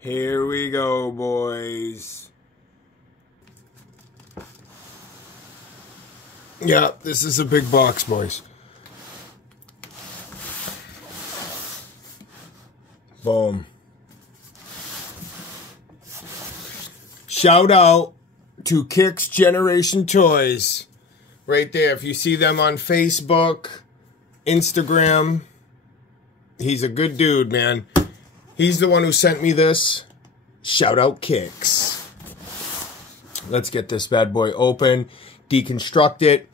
Here we go, boys. Yeah, this is a big box, boys. Boom. Shout out to Kicks Generation Toys. Right there. If you see them on Facebook, Instagram, he's a good dude, man. He's the one who sent me this. Shout out Kicks. Let's get this bad boy open. Deconstruct it.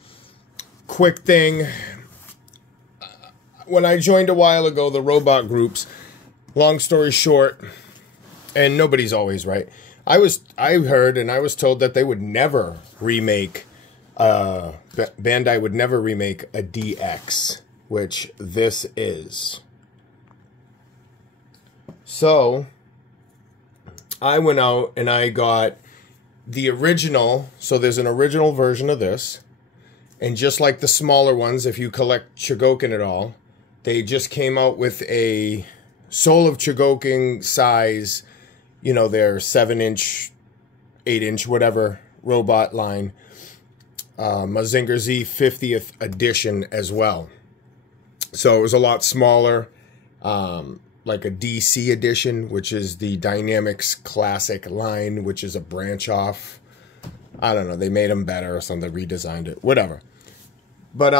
Quick thing. When I joined a while ago, the robot groups, long story short, and nobody's always right, I heard and I was told that they would never remake, Bandai would never remake a DX, which this is. So, I went out and I got the original, so there's an original version of this, and just like the smaller ones, if you collect Chogokin at all, they just came out with a Soul of Chogokin size, you know, their 7-inch, 8-inch, whatever, robot line, Mazinger Z 50th edition as well. So it was a lot smaller, like a DC edition, which is the Dynamics Classic line, which is a branch off. I don't know, they made them better or something, redesigned it, whatever. But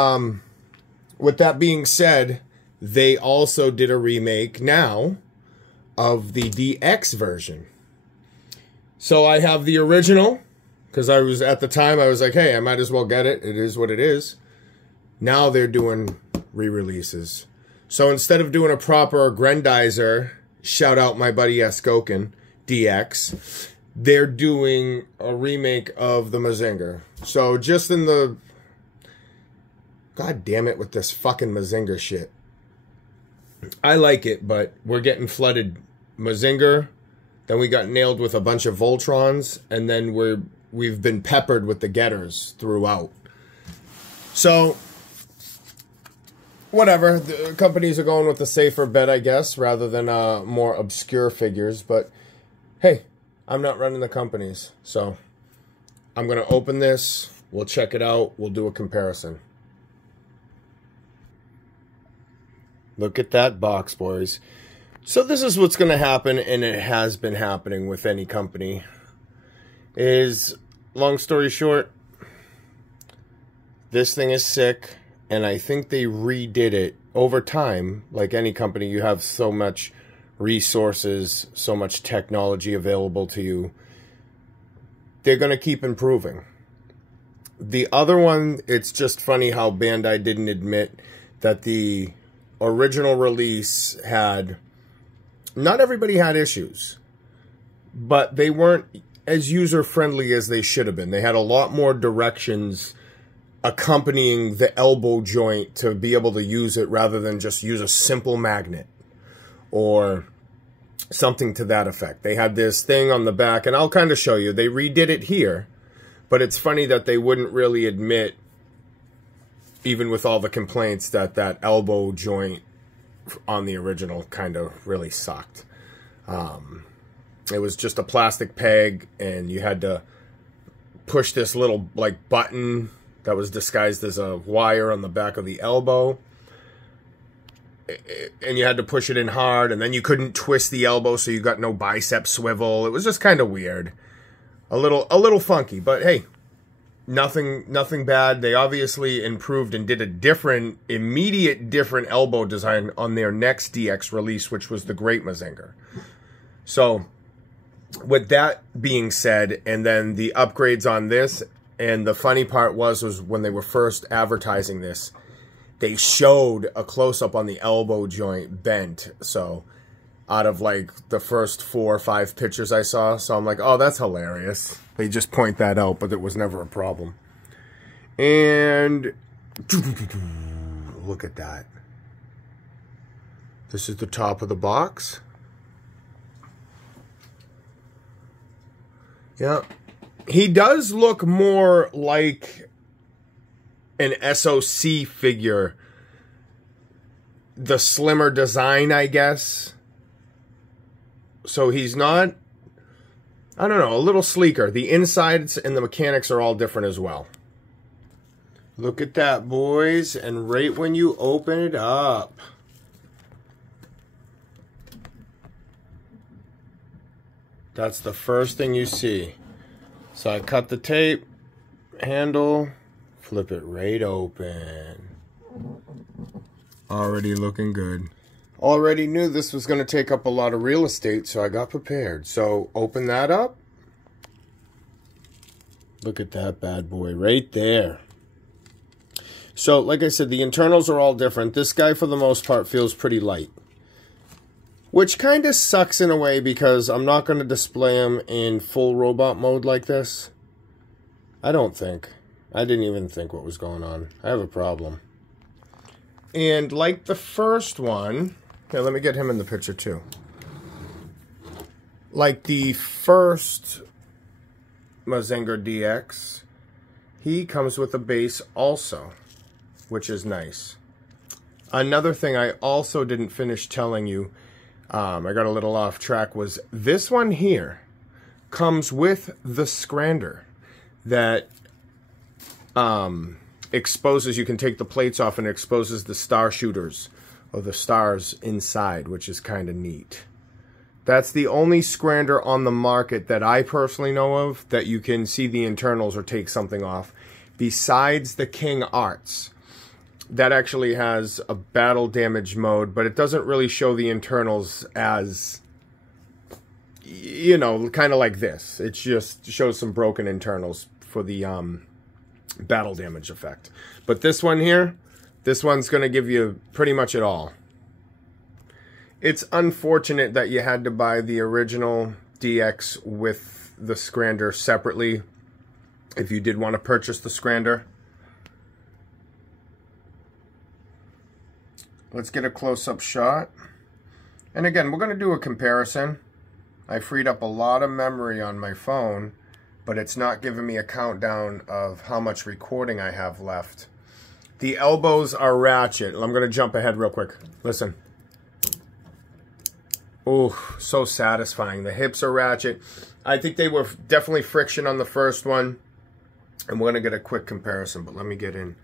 with that being said, they also did a remake now of the DX version. So I have the original, because I was, at the time, I was like, hey, I might as well get it. It is what it is. Now they're doing re-releases. So instead of doing a proper Grendizer, shout out my buddy Skokin DX, they're doing a remake of the Mazinger. So just in the... God damn it with this fucking Mazinger shit. I like it, but we're getting flooded Mazinger. Then we got nailed with a bunch of Voltrons, and then we've been peppered with the Getters throughout. So, whatever. The companies are going with the safer bet, I guess, rather than more obscure figures. But hey, I'm not running the companies, so I'm gonna open this. We'll check it out. We'll do a comparison. Look at that box, boys. So this is what's going to happen, and it has been happening with any company. Is, long story short, this thing is sick, and I think they redid it over time. Like any company, you have so much resources, so much technology available to you. They're going to keep improving. The other one, it's just funny how Bandai didn't admit that the original release had, not everybody had issues, but they weren't as user-friendly as they should have been. They had a lot more directions accompanying the elbow joint to be able to use it rather than just use a simple magnet or something to that effect. They had this thing on the back, and I'll kind of show you. They redid it here, but it's funny that they wouldn't really admit, even with all the complaints, that that elbow joint on the original kind of really sucked. It was just a plastic peg, and you had to push this little like button that was disguised as a wire on the back of the elbow, and you had to push it in hard, and then you couldn't twist the elbow, so you got no bicep swivel. It was just kind of weird, a little funky, but hey, nothing bad. They obviously improved and did a immediate different elbow design on their next DX release, which was the Great Mazinger. So, with that being said, and then the upgrades on this, and the funny part was when they were first advertising this, they showed a close-up on the elbow joint bent. So, out of like the first 4 or 5 pictures I saw, so I'm like, oh, that's hilarious. They just point that out, but it was never a problem. And look at that. This is the top of the box. Yeah. He does look more like an SOC figure. The slimmer design, I guess. So he's not, I don't know, a little sleeker. The insides and the mechanics are all different as well. Look at that, boys. And right when you open it up, that's the first thing you see. So I cut the tape, handle, flip it right open. Already looking good. Already knew this was going to take up a lot of real estate, so I got prepared. So open that up. Look at that bad boy right there. So like I said, the internals are all different. This guy for the most part feels pretty light, which kind of sucks in a way because I'm not going to display him in full robot mode like this. I don't think. I didn't even think what was going on. I have a problem. And like the first one, here, let me get him in the picture too. Like the first Mazinger DX, he comes with a base also, which is nice. Another thing I also didn't finish telling you, I got a little off track, was this one here comes with the scrander that exposes, you can take the plates off and it exposes the star shooters or the stars inside, which is kind of neat. That's the only scrander on the market that I personally know of that you can see the internals or take something off, besides the King Arts. That actually has a battle damage mode, but it doesn't really show the internals as, you know, kind of like this. It just shows some broken internals for the battle damage effect. But this one here, this one's going to give you pretty much it all. It's unfortunate that you had to buy the original DX with the scrander separately if you did want to purchase the scrander. Let's get a close-up shot. And again, we're going to do a comparison. I freed up a lot of memory on my phone, but it's not giving me a countdown of how much recording I have left. The elbows are ratchet. I'm going to jump ahead real quick. Listen. Oh, so satisfying. The hips are ratchet. I think they were definitely friction on the first one. And we're going to get a quick comparison, but let me get in.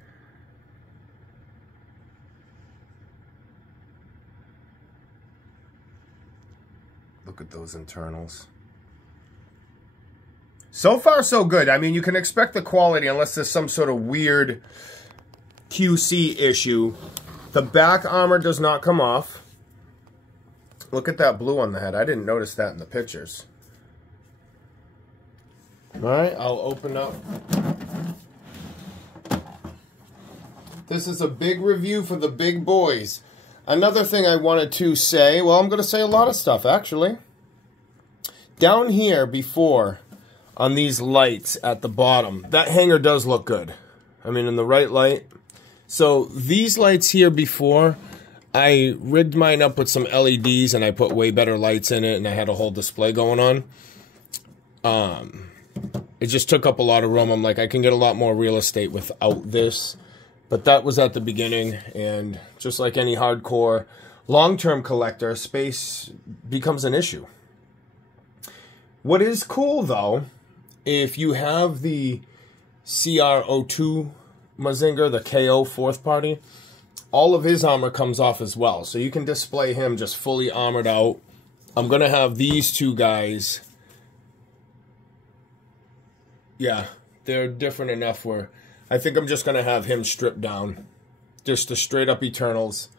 Look at those internals. So far, so good. I mean, you can expect the quality unless there's some sort of weird QC issue. The back armor does not come off. Look at that blue on the head. I didn't notice that in the pictures. All right, I'll open up. This is a big review for the big boys. Another thing I wanted to say, well, I'm going to say a lot of stuff, actually. Down here before, on these lights at the bottom, that hanger does look good. I mean, in the right light. So these lights here before, I rigged mine up with some LEDs and I put way better lights in it and I had a whole display going on. It just took up a lot of room. I'm like, I can get a lot more real estate without this. But that was at the beginning, and just like any hardcore long-term collector, space becomes an issue. What is cool, though, if you have the CR02 Mazinger, the KO fourth party, all of his armor comes off as well. So you can display him just fully armored out. I'm going to have these two guys. Yeah, they're different enough where I think I'm just going to have him stripped down. Just the straight up Eternals.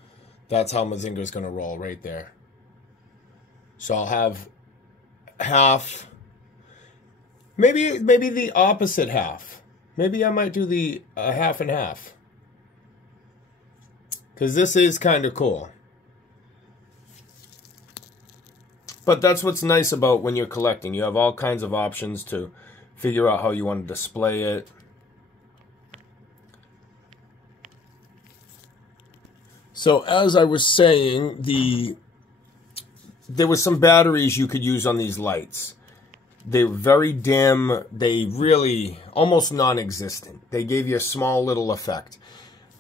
That's how Mazinger's going to roll right there. So I'll have half. Maybe the opposite half. Maybe I might do the half and half. Because this is kind of cool. But that's what's nice about when you're collecting. You have all kinds of options to figure out how you want to display it. So as I was saying, there was some batteries you could use on these lights. They were very dim. They really almost non-existent. They gave you a small little effect.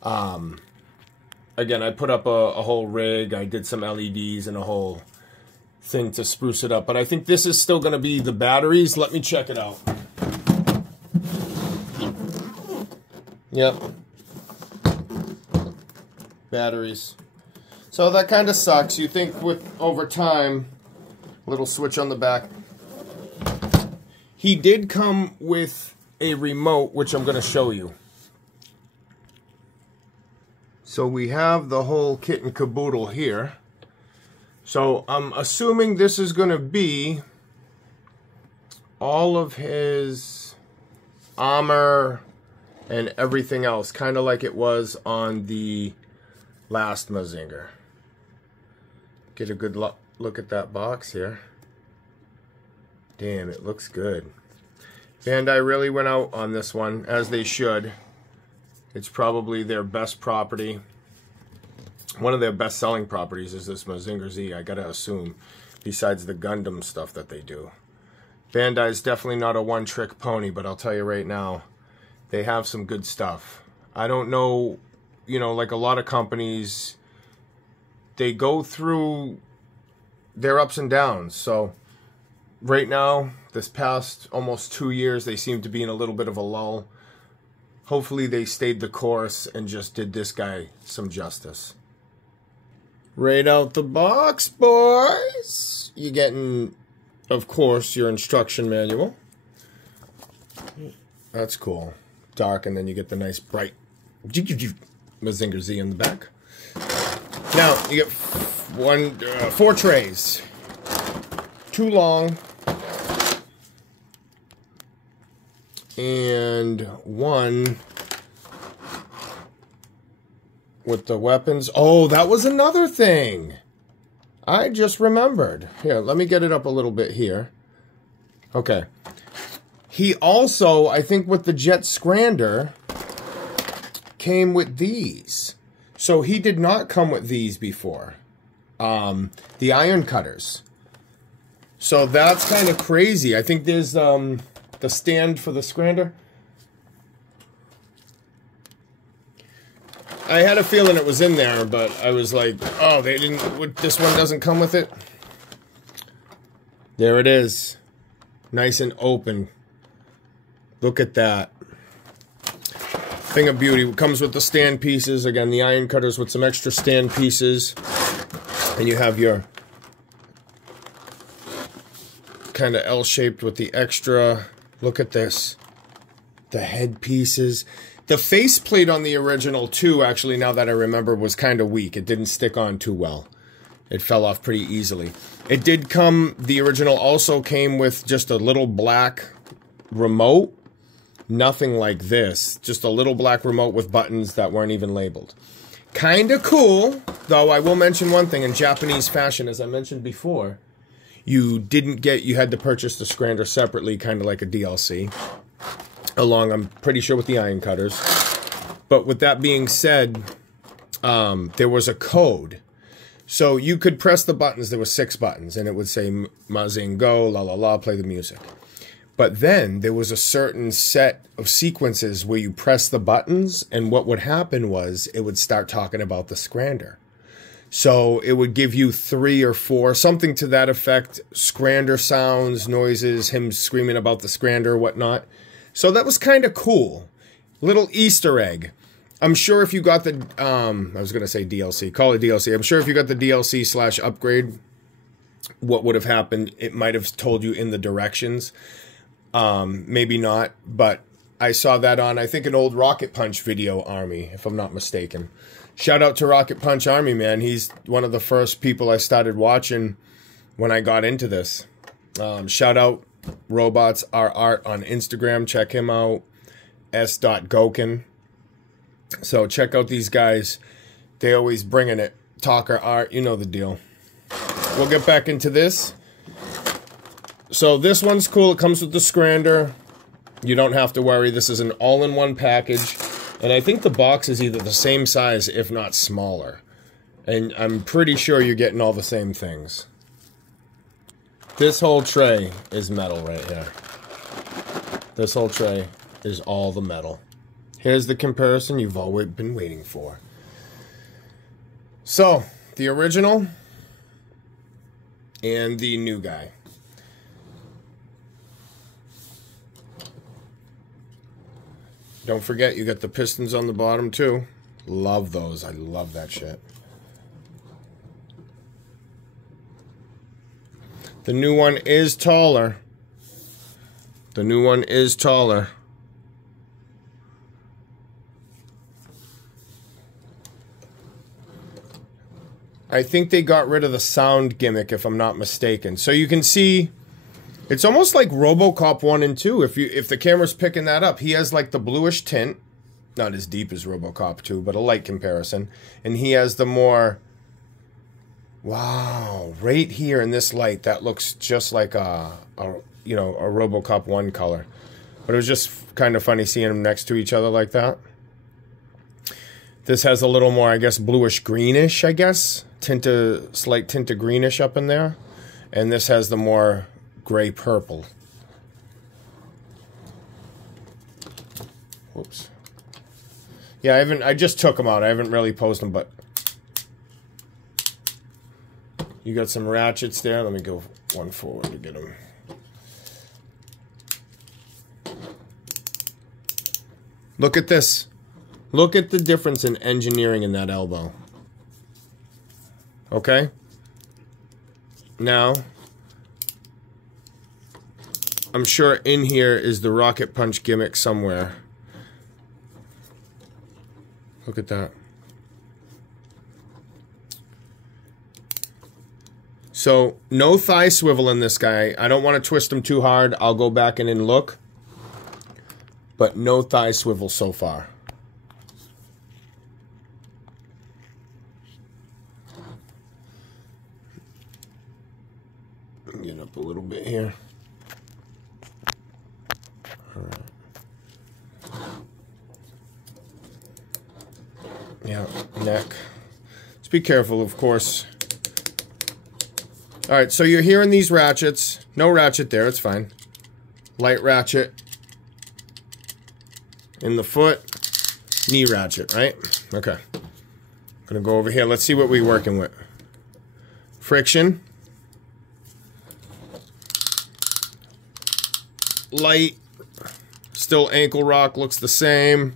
Again, I put up a whole rig. I did some LEDs and a whole thing to spruce it up. But I think this is still going to be the batteries. Let me check it out. Yep. Batteries. So that kind of sucks. You think with over time, little switch on the back. He did come with a remote, which I'm going to show you. So we have the whole kit and caboodle here. So I'm assuming this is going to be all of his armor and everything else, kind of like it was on the last Mazinger. Get a good look at that box here. Damn, it looks good. Bandai really went out on this one, as they should. It's probably their best property. One of their best-selling properties is this Mazinger Z, I gotta assume, besides the Gundam stuff that they do. Bandai's definitely not a one-trick pony, but I'll tell you right now, they have some good stuff. I don't know, you know, like a lot of companies, they go through their ups and downs. So right now, this past almost 2 years, they seem to be in a little bit of a lull. Hopefully they stayed the course and just did this guy some justice. Right out the box, boys. You're getting, of course, your instruction manual. That's cool. Dark, and then you get the nice bright Mazinger Z in the back. Now, you get 4 trays. 2 long. And 1 with the weapons. Oh, that was another thing. I just remembered. Here, let me get it up a little bit here. Okay. He also, I think with the Jet Scrander, came with these. So he did not come with these before. The iron cutters. So that's kind of crazy. I think there's the stand for the Scrander. I had a feeling it was in there, but I was like, oh, they didn't. This one doesn't come with it. There it is, nice and open. Look at that. Thing of beauty. It comes with the stand pieces. Again, the iron cutters with some extra stand pieces, and you have your kind of L-shaped with the extra. Look at this. The head pieces. The faceplate on the original, too, actually, now that I remember, was kind of weak. It didn't stick on too well. It fell off pretty easily. It did come, the original also came with just a little black remote. Nothing like this. Just a little black remote with buttons that weren't even labeled. Kind of cool, though I will mention one thing. In Japanese fashion, as I mentioned before, you had to purchase the Scrander separately, kind of like a DLC. Along, I'm pretty sure, with the iron cutters. But with that being said, there was a code. So you could press the buttons. There were 6 buttons, and it would say Mazinger Go, la la la, play the music. But then there was a certain set of sequences where you press the buttons, and what would happen was it would start talking about the Scrander. So it would give you 3 or 4, something to that effect, Scrander sounds, noises, him screaming about the Scrander, whatnot. So that was kind of cool. Little Easter egg. I'm sure if you got the, I was going to say DLC, call it DLC. I'm sure if you got the DLC / upgrade, what would have happened, it might have told you in the directions. Maybe not, but I saw that on, I think, an old Rocket Punch video, Army, if I'm not mistaken. Shout out to Rocket Punch Army, man. He's one of the first people I started watching when I got into this. Shout out Robots Are Art on Instagram. Check him out. s.goken. So check out these guys. They always bringing it. Talker art. You know the deal. We'll get back into this. So this one's cool. It comes with the Scrander. You don't have to worry. This is an all-in-one package. And I think the box is either the same size, if not smaller. And I'm pretty sure you're getting all the same things. This whole tray is metal right here. This whole tray is all the metal. Here's the comparison you've always been waiting for. So, the original, and the new guy. Don't forget, you got the pistons on the bottom too. Love those. I love that shit. The new one is taller. The new one is taller. I think they got rid of the sound gimmick, if I'm not mistaken. So you can see, it's almost like RoboCop 1 and 2. If the camera's picking that up, he has like the bluish tint, not as deep as RoboCop 2, but a light comparison. And he has the more, wow, right here in this light, that looks just like a RoboCop 1 color. But it was just kind of funny seeing them next to each other like that. This has a little more, I guess, bluish greenish, I guess. Slight tint of greenish up in there. And this has the more gray purple. Whoops. Yeah, I just took them out. I haven't really posed them, but you got some ratchets there. Let me go one forward to get them. Look at this. Look at the difference in engineering in that elbow. Okay? Now, I'm sure in here is the rocket punch gimmick somewhere. Look at that. So, no thigh swivel in this guy. I don't want to twist him too hard. I'll go back in and look. But no thigh swivel so far. Get up a little bit here. All right. Yeah, neck. Just be careful, of course. All right, so you're hearing these ratchets. No ratchet there, it's fine. Light ratchet in the foot. Knee ratchet, right? Okay. I'm gonna go over here. Let's see what we're working with. Friction. Light. Still ankle rock, looks the same.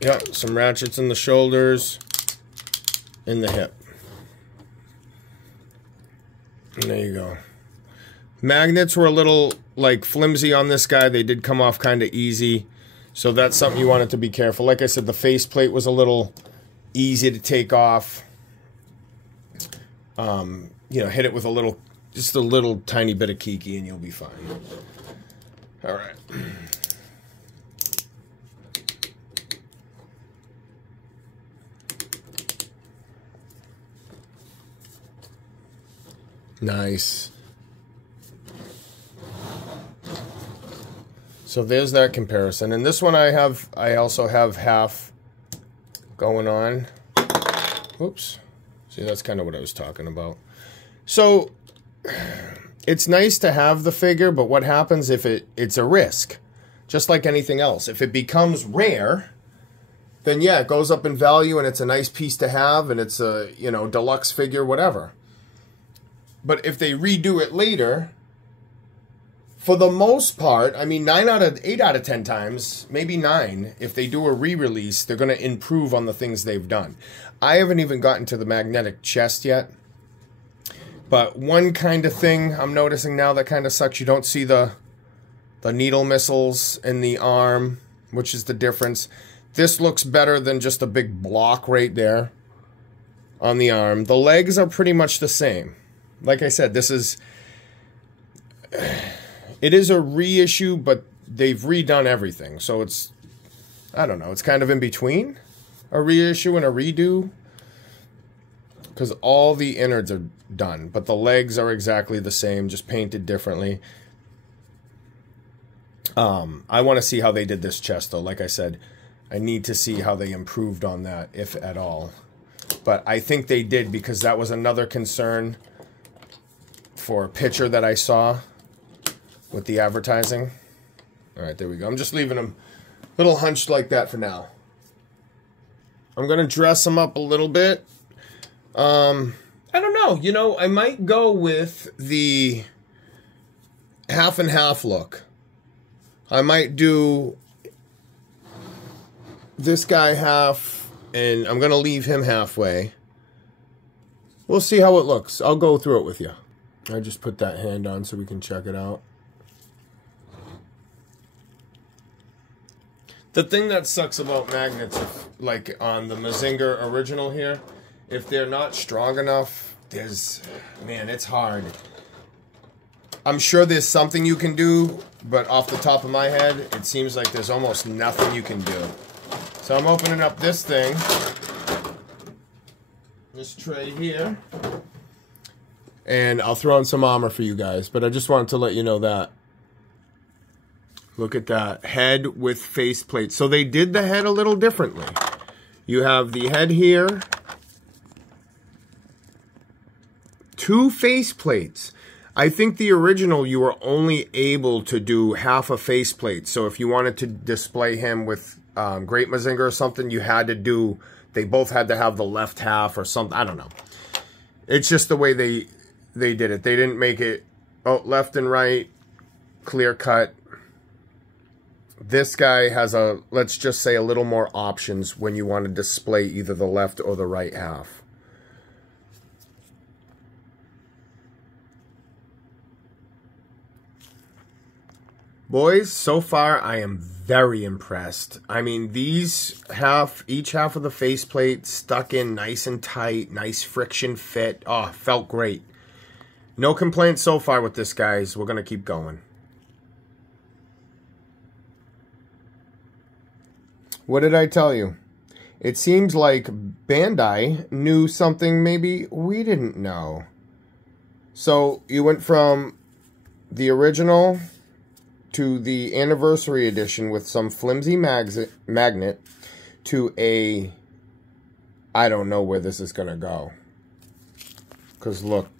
Yep, some ratchets in the shoulders, in the hip. And there you go. Magnets were a little like flimsy on this guy. They did come off kind of easy. So that's something you wanted to be careful. Like I said, the faceplate was a little easy to take off. You know, hit it with a little, just a little tiny bit of kiki and you'll be fine. All right. Nice. So there's that comparison. And this one I also have half going on. Oops. See, that's kind of what I was talking about. So it's nice to have the figure, but what happens if it's a risk? Just like anything else. If it becomes rare, then yeah, it goes up in value and it's a nice piece to have and it's a, you know, deluxe figure, whatever. But if they redo it later, for the most part, I mean, 8 out of 10 times, maybe 9, if they do a re-release, they're going to improve on the things they've done. I haven't even gotten to the magnetic chest yet. But one kind of thing I'm noticing now that kind of sucks, you don't see the needle missiles in the arm, which is the difference. This looks better than just a big block right there on the arm. The legs are pretty much the same. Like I said, it is a reissue, but they've redone everything. So it's, I don't know, it's kind of in between a reissue and a redo. Because all the innards are done, but the legs are exactly the same, just painted differently. I want to see how they did this chest, though. Like I said, I need to see how they improved on that, if at all. But I think they did, because that was another concern for a picture that I saw with the advertising. All right, there we go. I'm just leaving them Little hunched like that for now. I'm going to dress them up a little bit. I don't know. You know, I might go with the half and half look. I might do this guy half, and I'm going to leave him halfway. We'll see how it looks. I'll go through it with you. I just put that hand on so we can check it out. The thing that sucks about magnets, like on the Mazinger original here, if they're not strong enough, man, it's hard. I'm sure there's something you can do, but off the top of my head, it seems like there's almost nothing you can do. So I'm opening up this thing, this tray here, and I'll throw in some armor for you guys, but I just wanted to let you know that. Look at that, head with faceplate. So they did the head a little differently. You have the head here, 2 faceplates. I think the original, you were only able to do half a faceplate. So if you wanted to display him with Great Mazinger or something, you had to do, they both had to have the left half or something. I don't know. It's just the way they did it. They didn't make it left and right, clear cut. This guy has a, let's just say, a little more options when you want to display either the left or the right half. Boys, so far I am very impressed. I mean, these each half of the faceplate stuck in nice and tight, nice friction fit. Oh, felt great. No complaints so far with this, guys. We're going to keep going. What did I tell you? It seems like Bandai knew something maybe we didn't know. So you went from the original to the anniversary edition with some flimsy magnet to a, I don't know where this is going to go. Because look.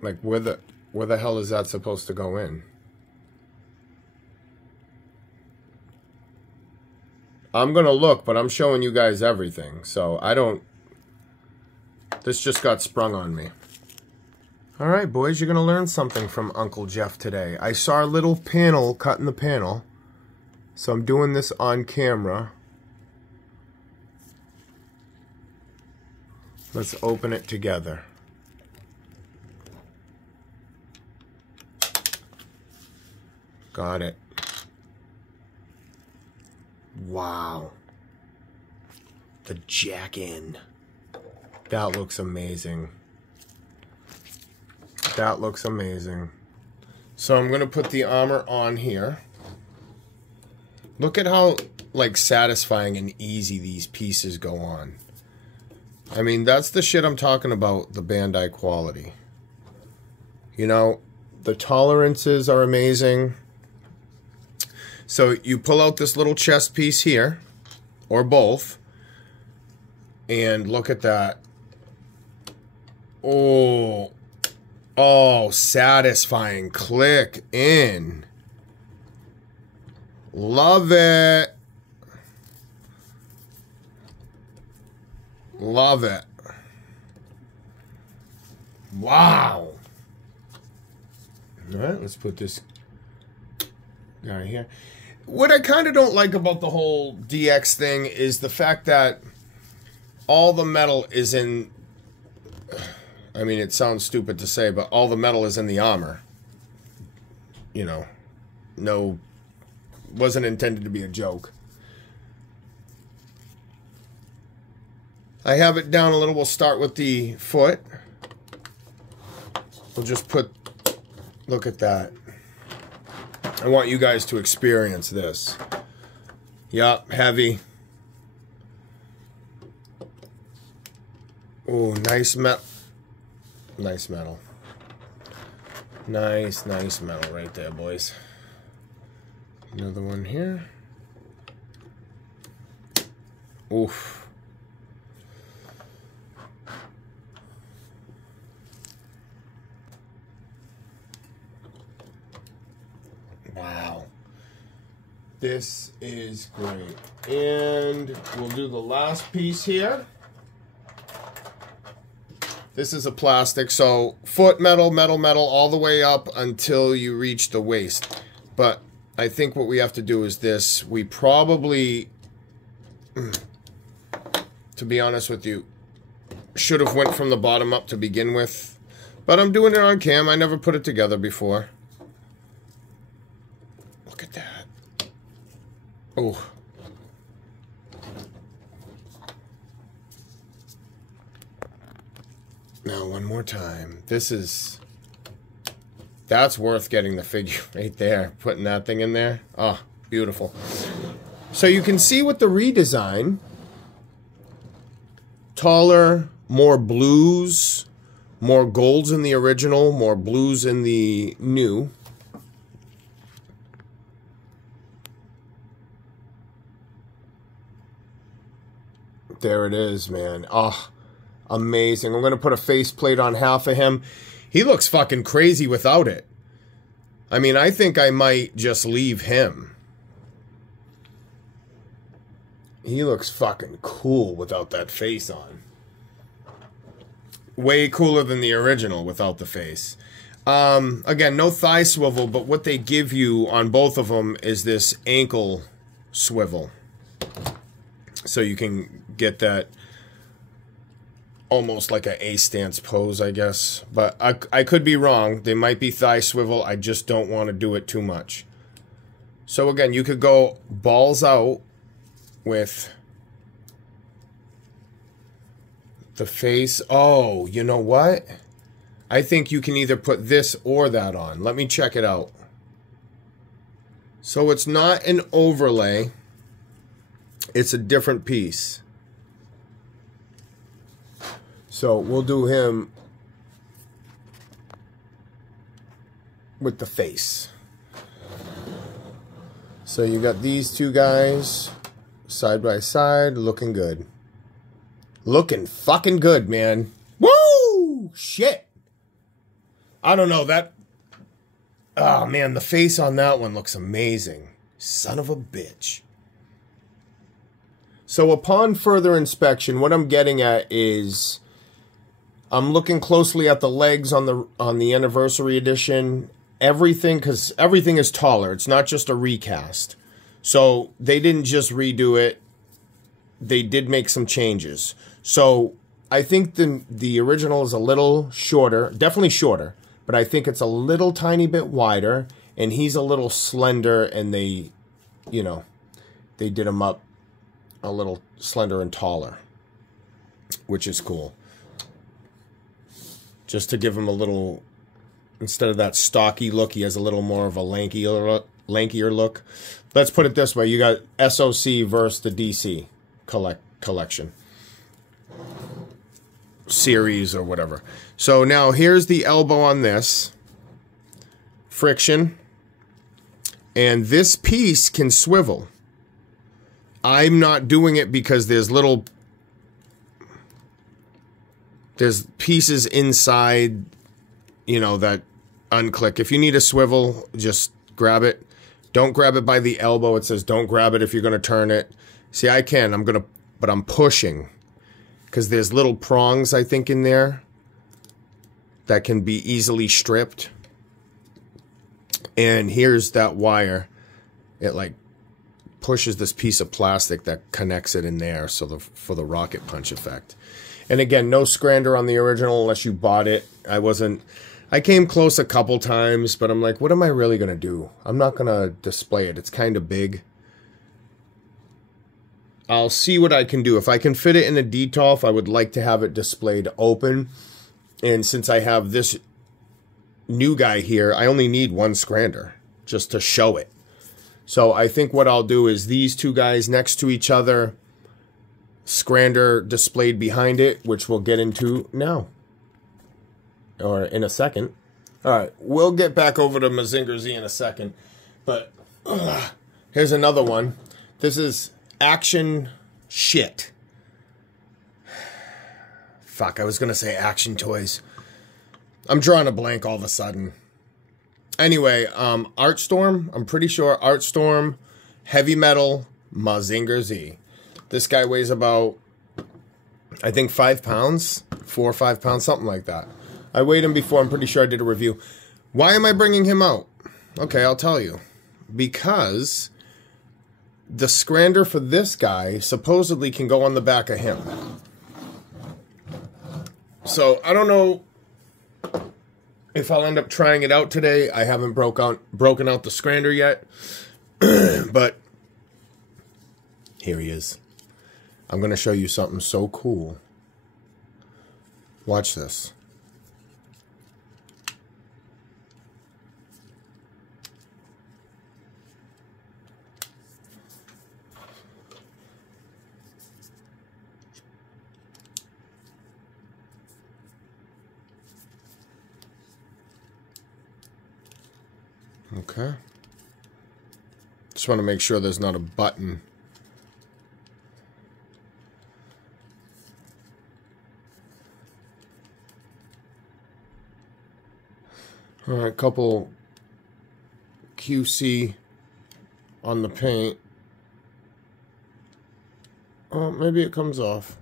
Like where the hell is that supposed to go in? I'm going to look, but I'm showing you guys everything. So I don't... This just got sprung on me. All right, boys, you're going to learn something from Uncle Jeff today. I saw a little panel cut in the panel. So I'm doing this on camera. Let's open it together. Got it. Wow. The jack in. That looks amazing. That looks amazing. So I'm going to put the armor on here. Look at how, like, satisfying and easy these pieces go on. I mean, that's the shit I'm talking about, the Bandai quality. You know, the tolerances are amazing. So you pull out this little chest piece here, or both, and look at that. Oh, satisfying. Click in. Love it. Love it. Wow. All right, let's put this guy here. What I kind of don't like about the whole DX thing is the fact that all the metal is in, I mean, it sounds stupid to say, but all the metal is in the armor. You know, no, wasn't intended to be a joke. I have it down a little. We'll start with the foot. We'll just put, look at that. I want you guys to experience this. Yup, heavy. Oh, nice metal. Nice metal. Nice metal right there, boys. Another one here. Oof. Wow. This is great. And we'll do the last piece here. This is a plastic, so foot metal, metal, metal, all the way up until you reach the waist. But I think what we have to do is this. We probably, to be honest with you, should have went from the bottom up to begin with. But I'm doing it on cam. I never put it together before. Look at that. Oh. Now, one more time. That's worth getting the figure right there. Putting that thing in there. Oh, beautiful. So you can see with the redesign, taller, more blues, more golds in the original, more blues in the new. There it is, man. Oh, amazing. I'm going to put a faceplate on half of him. He looks fucking crazy without it. I mean, I think I might just leave him. He looks fucking cool without that face on. Way cooler than the original without the face. Again, no thigh swivel, but what they give you on both of them is this ankle swivel. So you can get that almost like a A-stance pose, I guess. But I could be wrong. They might be thigh swivel. I just don't want to do it too much. So again, you could go balls out with the face. Oh, you know what? I think you can either put this or that on. Let me check it out. So it's not an overlay. It's a different piece. So we'll do him with the face. So you got these two guys side by side, looking good. Looking fucking good, man. Woo! Shit. I don't know, that... Oh, man, the face on that one looks amazing. Son of a bitch. So upon further inspection, what I'm getting at is... I'm looking closely at the legs on the anniversary edition. Everything, because everything is taller. It's not just a recast. So they didn't just redo it. They did make some changes. So I think the original is a little shorter. Definitely shorter. But I think it's a little tiny bit wider. And he's a little slender. And they, you know, they did him up a little slender and taller. Which is cool. Just to give him a little, instead of that stocky look, he has a little more of a lankier look. Let's put it this way. You got SOC versus the DC collection. Series or whatever. So now here's the elbow on this. Friction. And this piece can swivel. I'm not doing it because there's pieces inside, you know, that unclick. If you need a swivel, just grab it. Don't grab it by the elbow. It says don't grab it if you're going to turn it. See, I can. But I'm pushing. Because there's little prongs, I think, in there that can be easily stripped. And here's that wire. It, like, pushes this piece of plastic that connects it in there so for the rocket punch effect. And again, no scrander on the original unless you bought it. I came close a couple times, but I'm like, what am I really going to do? I'm not going to display it. It's kind of big. I'll see what I can do. If I can fit it in a detolf, I would like to have it displayed open. And since I have this new guy here, I only need one scrander just to show it. So I think what I'll do is these two guys next to each other, scrander displayed behind it, which we'll get into now. Or in a second. Alright, we'll get back over to Mazinger Z in a second. But here's another one. This is action shit. Fuck, I was going to say action toys. I'm drawing a blank all of a sudden. Anyway, Artstorm. I'm pretty sure Artstorm heavy metal Mazinger Z. This guy weighs about, I think, 5 pounds, 4 or 5 pounds, something like that. I weighed him before. I'm pretty sure I did a review. Why am I bringing him out? Okay, I'll tell you. Because the scrander for this guy supposedly can go on the back of him. So I don't know if I'll end up trying it out today. I haven't broken out the scrander yet. But here he is. I'm going to show you something so cool. Watch this. Okay. Just want to make sure there's not a button. All right, couple QC on the paint. Oh, maybe it comes off.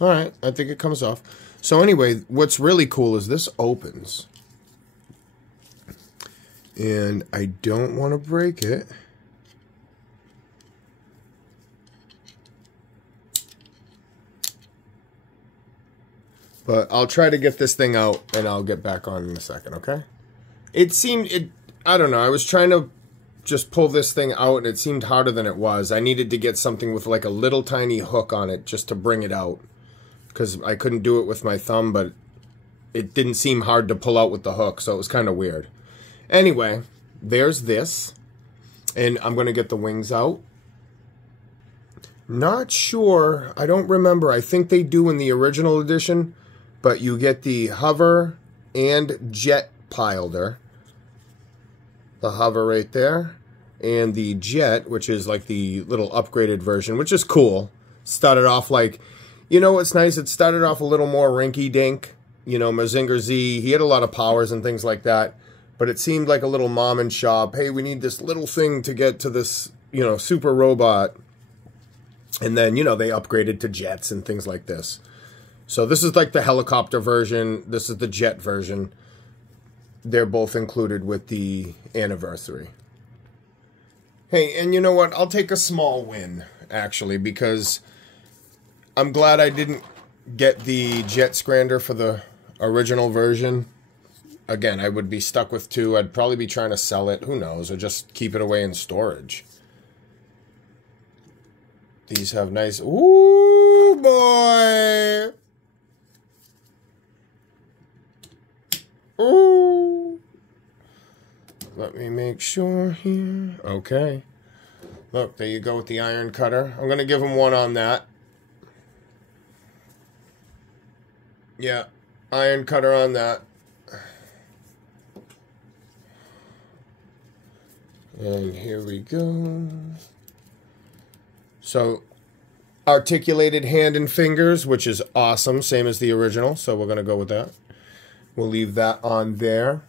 All right, I think it comes off. So anyway, what's really cool is this opens. And I don't want to break it. But I'll try to get this thing out and I'll get back on in a second, okay? I don't know, I was trying to just pull this thing out and it seemed harder than it was. I needed to get something with like a little tiny hook on it just to bring it out. Because I couldn't do it with my thumb, but it didn't seem hard to pull out with the hook, so it was kind of weird. Anyway, there's this. And I'm going to get the wings out. Not sure. I don't remember. I think they do in the original edition. But you get the hover and jet pileder. The hover right there. And the jet, which is like the little upgraded version, which is cool. Started off like, you know what's nice? It started off a little more rinky-dink. You know, Mazinger Z, he had a lot of powers and things like that. But it seemed like a little mom and shop. Hey, we need this little thing to get to this, you know, super robot. And then, you know, they upgraded to jets and things like this. So this is like the helicopter version. This is the jet version. They're both included with the anniversary. Hey, and you know what? I'll take a small win, actually, because I'm glad I didn't get the jet scrander for the original version. Again, I would be stuck with 2. I'd probably be trying to sell it. Who knows? Or just keep it away in storage. These have nice... Ooh, boy! Ooh! Let me make sure here. Okay. Look, there you go with the iron cutter. I'm going to give him 1 on that. Yeah, iron cutter on that. And here we go. So, articulated hand and fingers, which is awesome. Same as the original, so we're going to go with that. We'll leave that on there.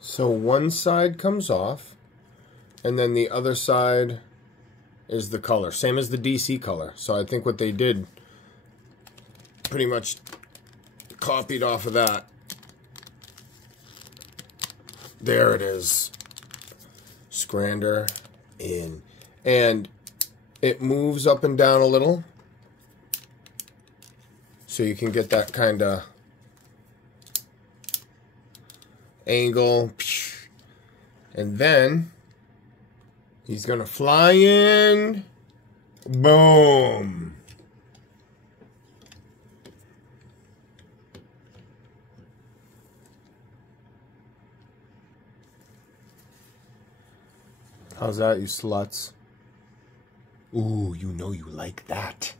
So one side comes off, and then the other side is the color. Same as the DC color. So I think what they did, pretty much copied off of that. There it is. Scrander in. And it moves up and down a little. So you can get that kind of angle. And then he's going to fly in. Boom. How's that, you sluts? Ooh, you know you like that.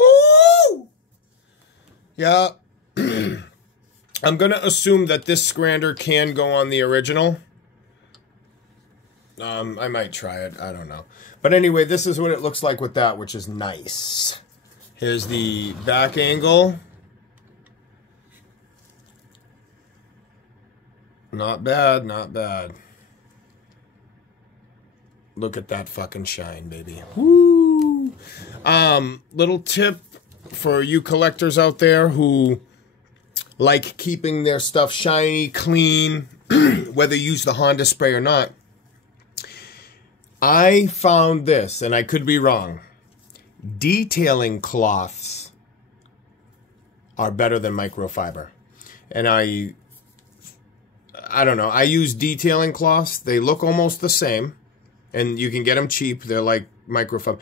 Ooh! Yeah. I'm going to assume that this scrander can go on the original. I might try it. I don't know. But anyway, this is what it looks like with that, which is nice. Here's the back angle. Not bad, not bad. Look at that fucking shine, baby. Woo! Little tip for you collectors out there who like keeping their stuff shiny, clean, whether you use the Honda spray or not. I found this, and I could be wrong. Detailing cloths are better than microfiber. And I don't know. I use detailing cloths. They look almost the same. And you can get them cheap. They're like microfiber.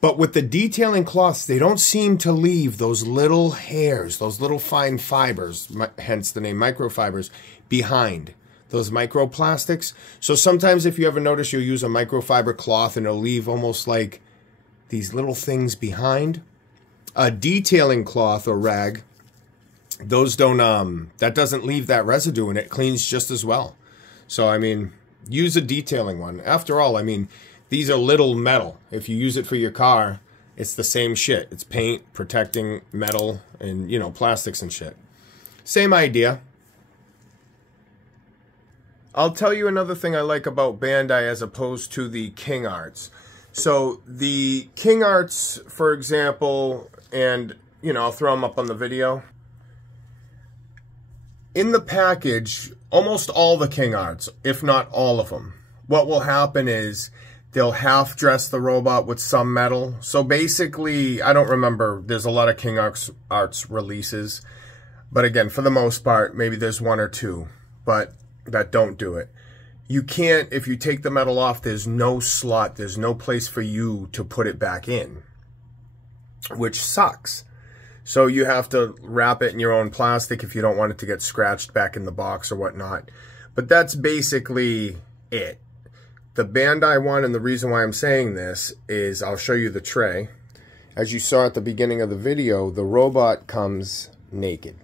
But with the detailing cloths, they don't seem to leave those little hairs, those little fine fibers, hence the name microfibers, behind. Those microplastics. So sometimes if you ever notice, you'll use a microfiber cloth and it'll leave almost like these little things behind. A detailing cloth or rag, those don't, that doesn't leave that residue and it cleans just as well. So, I mean, use a detailing one. After all, I mean, these are little metal. If you use it for your car, it's the same shit. It's paint, protecting metal, and, you know, plastics and shit. Same idea. I'll tell you another thing I like about Bandai as opposed to the King Arts. So the King Arts, for example, and, you know, I'll throw them up on the video. In the package, almost all the King Arts, if not all of them, what will happen is they'll half dress the robot with some metal. So basically, I don't remember, there's a lot of King Arts releases. But again, for the most part, maybe there's one or two, but that don't do it. You can't, if you take the metal off, there's no slot, there's no place for you to put it back in, which sucks. So you have to wrap it in your own plastic if you don't want it to get scratched back in the box or whatnot. But that's basically it. The Bandai one, and the reason why I'm saying this is I'll show you the tray. As you saw at the beginning of the video, the robot comes naked.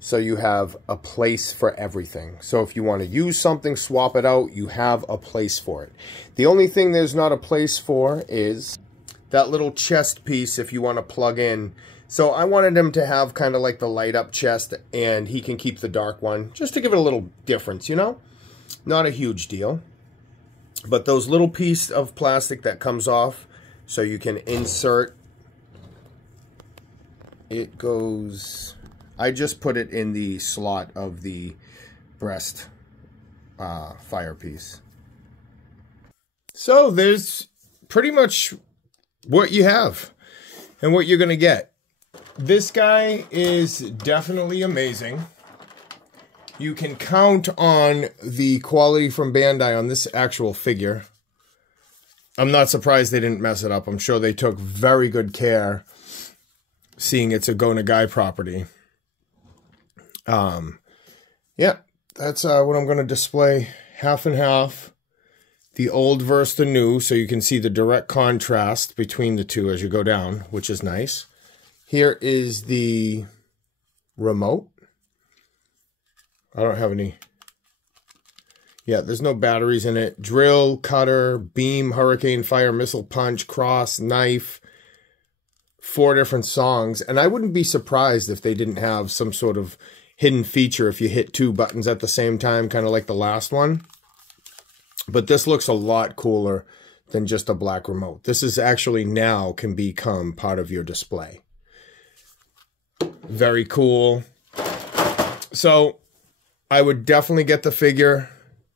So you have a place for everything. So if you want to use something, swap it out, you have a place for it. The only thing there's not a place for is that little chest piece if you want to plug in. So I wanted him to have kind of like the light up chest, and he can keep the dark one just to give it a little difference, you know? Not a huge deal. But those little piece of plastic that comes off, so you can insert, it goes, I just put it in the slot of the breast fire piece. So there's pretty much what you have and what you're going to get. This guy is definitely amazing. You can count on the quality from Bandai on this actual figure. I'm not surprised they didn't mess it up. I'm sure they took very good care, seeing it's a Go Nagai property. Yeah, that's what I'm going to display, half and half. The old versus the new, so you can see the direct contrast between the two as you go down, which is nice. Here is the remote. I don't have any. Yeah, there's no batteries in it. Drill, cutter, beam, hurricane, fire, missile, punch, cross, knife. 4 different songs. And I wouldn't be surprised if they didn't have some sort of hidden feature if you hit 2 buttons at the same time, kind of like the last one. But this looks a lot cooler than just a black remote. This is actually now can become part of your display. Very cool. So I would definitely get the figure,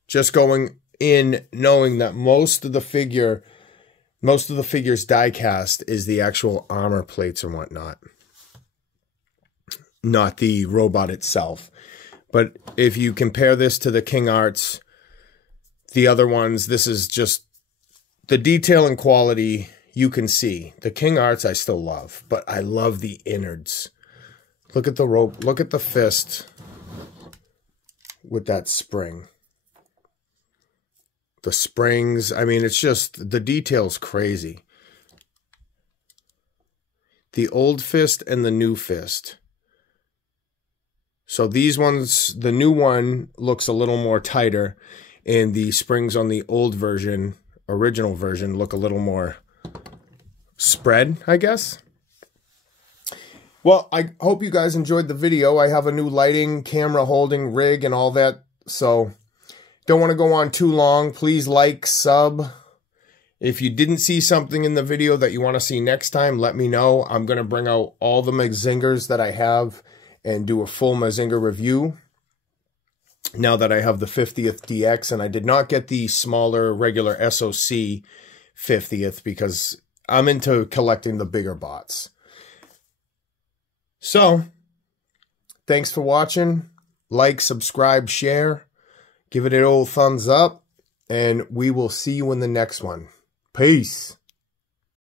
just going in knowing that most of the figure's die cast is the actual armor plates and whatnot, not the robot itself. But if you compare this to the King Arts, the other ones, this is just the detail and quality you can see. The King Arts I still love, but I love the innards. Look at the rope, look at the fist with that spring. The springs, I mean, it's just, the detail's crazy. The old fist and the new fist. So these ones, the new one looks a little more tighter, and the springs on the old version, original version, look a little more spread, I guess. Well, I hope you guys enjoyed the video. I have a new lighting, camera holding, rig, and all that. So Don't want to go on too long. Please like, sub. If you didn't see something in the video that you want to see next time, let me know. I'm going to bring out all the Mazingers that I have and do a full Mazinger review. Now that I have the 50th DX, and I did not get the smaller regular SOC 50th because I'm into collecting the bigger bots. So, thanks for watching. Like, subscribe, share. Give it an old thumbs up. And we will see you in the next one. Peace.